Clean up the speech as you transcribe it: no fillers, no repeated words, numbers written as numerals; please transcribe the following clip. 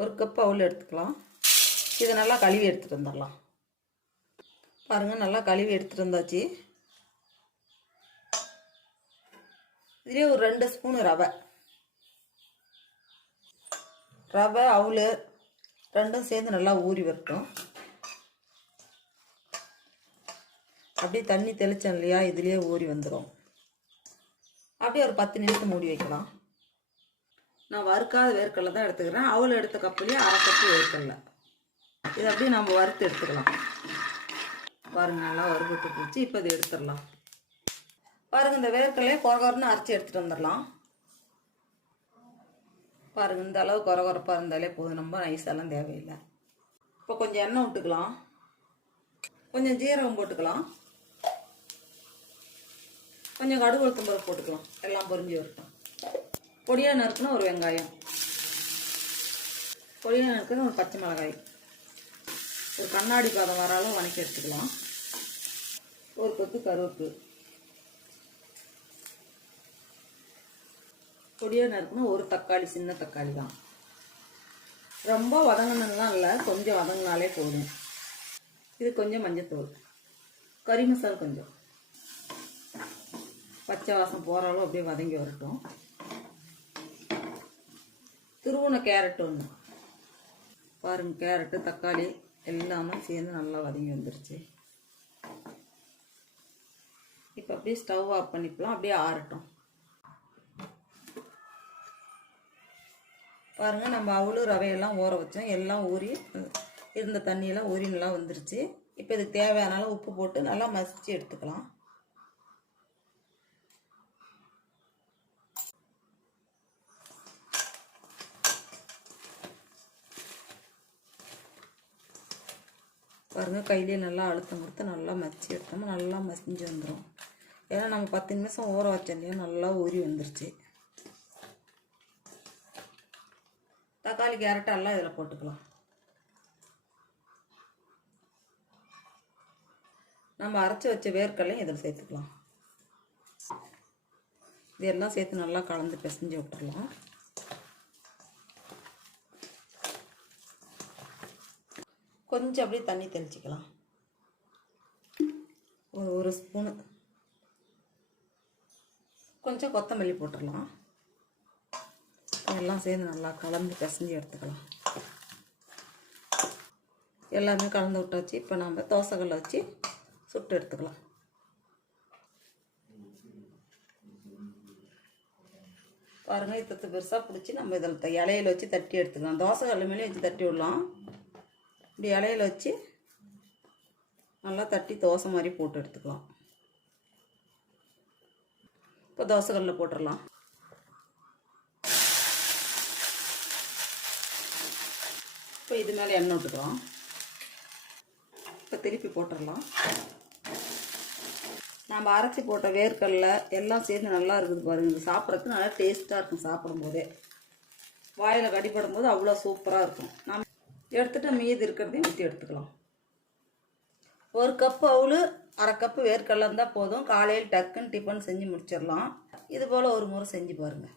1 cup அவல் எடுத்துக்கலாம். இதை நல்லா கழுவி எடுத்துகிட்டு வந்துடலாம். பாருங்கள், நல்லா கழுவி எடுத்துகிட்டு வந்தாச்சு. இதுலேயே ஒரு 2 ஸ்பூனு ரவை அவல் ரெண்டும் சேர்ந்து நல்லா ஊறி வரட்டும். அப்படியே தண்ணி தெளித்தோம் இல்லையா, இதுலேயே ஊறி வந்துடும். அப்படியே ஒரு 10 நிமிஷம் மூடி வைக்கலாம். நான் வறுக்காத வேர்க்கடலை தான் எடுத்துக்கிறேன். அவல் எடுத்த கப்புலேயே 1/2 கப்பு வேர்க்கடலை. இதை அப்படியே நம்ம வறுத்து எடுத்துக்கலாம். பாருங்கள், நல்லா வறுபட்டு போச்சு. இப்போ இதை எடுத்துடலாம். பாருங்கள், இந்த வேர்க்கடலையை கொரகொரன்னு அரைச்சி எடுத்துகிட்டு வந்துடலாம். பாருங்கள், இந்த அளவு கொரகொரப்பாக இருந்தாலே போதும். நம்ம நைஸெல்லாம் தேவையில்லை. இப்போ கொஞ்சம் எண்ணெய் விட்டுக்கலாம். கொஞ்சம் ஜீரகம் போட்டுக்கலாம். கொஞ்சம் கடுகு உளுத்தம் பருப்பு போட்டுக்கலாம். எல்லாம் பொரிஞ்சு வரட்டும். பொடியாக நறுக்குன்னா ஒரு வெங்காயம், பொடியாக நறுக்குன்னு ஒரு பச்சை மிளகாய், ஒரு கண்ணாடி பாதம் வர அளவு வதக்கி எடுத்துக்கலாம். ஒரு கொத்து கருவேப்பிலை, பொடியாக நறுக்குன்னா ஒரு தக்காளி, சின்ன தக்காளி தான். ரொம்ப வதங்கணும்லாம் இல்லை, கொஞ்சம் வதங்கினாலே போதும். இது கொஞ்சம் மஞ்சத்தூள், கறி மசாலா கொஞ்சம், பச்சை வாசம் போகிற அளவு அப்படியே வதங்கி வரட்டும். துருவன கேரட் ஒன்று. பாருங்கள், கேரட்டு தக்காளி எல்லாமே சேர்ந்து நல்லா வதங்கி வந்துருச்சு. இப்போ அப்படியே ஸ்டவ் ஆஃப் பண்ணிக்கலாம். அப்படியே ஆறட்டும். பாருங்கள், நம்ம அவ்வளோ ரவையெல்லாம் ஊற வச்சோம். எல்லாம் ஊறி இருந்த தண்ணியெல்லாம் ஊறி நல்லா வந்துருச்சு. இப்போ இதுக்கு தேவையான உப்பு போட்டு நல்லா மசிச்சு எடுத்துக்கலாம். பாருங்கள், கையிலே நல்லா அழுத்தம் கொடுத்து நல்லா மசிச்சு எடுத்தோம்னா நல்லா மசிஞ்சு வந்துடும். ஏன்னா நம்ம 10 நிமிஷம் ஊற வச்சோம் இல்லையா, நல்லா ஊறி வந்துருச்சு. தக்காளி கேரட் எல்லாம் இதில் போட்டுக்கலாம். நம்ம அரைச்சி வச்ச வேர்க்கடலையும் இதில் சேர்த்துக்கலாம். இதெல்லாம் சேர்த்து நல்லா கலந்து பிசைஞ்சு விட்டுடலாம். கொஞ்சம் அப்படியே தண்ணி தெளிச்சிக்கலாம். ஒரு ஸ்பூனு கொஞ்சம் கொத்தமல்லி போட்டுடலாம். எல்லாம் சேர்ந்து நல்லா கலந்து பிசைஞ்சு எடுத்துக்கலாம். எல்லாமே கலந்து விட்டாச்சு. இப்போ நம்ம தோசைக்கல்லை வச்சு சுட்டு எடுத்துக்கலாம். பாருங்கள், இத்தத்து பெருசாக பிடிச்சி நம்ம இதில் இலையில வச்சு தட்டி எடுத்துக்கலாம். தோசைக்கல் மேலே வச்சு தட்டி விடலாம். இப்படி இலையில வச்சு நல்லா தட்டி தோசை மாதிரி போட்டு எடுத்துக்கலாம். இப்போ தோசைக்கல்லில் போட்டுடலாம். இப்போ இது மேலே எண்ணெய் விட்டுக்கலாம். இப்போ திருப்பி போட்டுடலாம். நம்ம அரைச்சி போட்ட வேர்க்கடலை எல்லாம் சேர்ந்து நல்லா இருக்குது பாருங்கள். இது சாப்பிட்றதுக்கு நல்லா டேஸ்ட்டாக இருக்கும். சாப்பிடும்போதே வாயில் கடிப்படும் போது அவ்வளோ சூப்பராக இருக்கும். நம்ம எடுத்துகிட்டு மீதி இருக்கிறதையும் ஊற்றி எடுத்துக்கலாம். 1 கப்பு அவல் 1/2 கப்பு வேர்க்கடலை இருந்தால் போதும். காலையில் டக்குன்னு டிஃபன் செஞ்சு முடிச்சிடலாம். இது போல் ஒரு முறை செஞ்சு பாருங்கள்.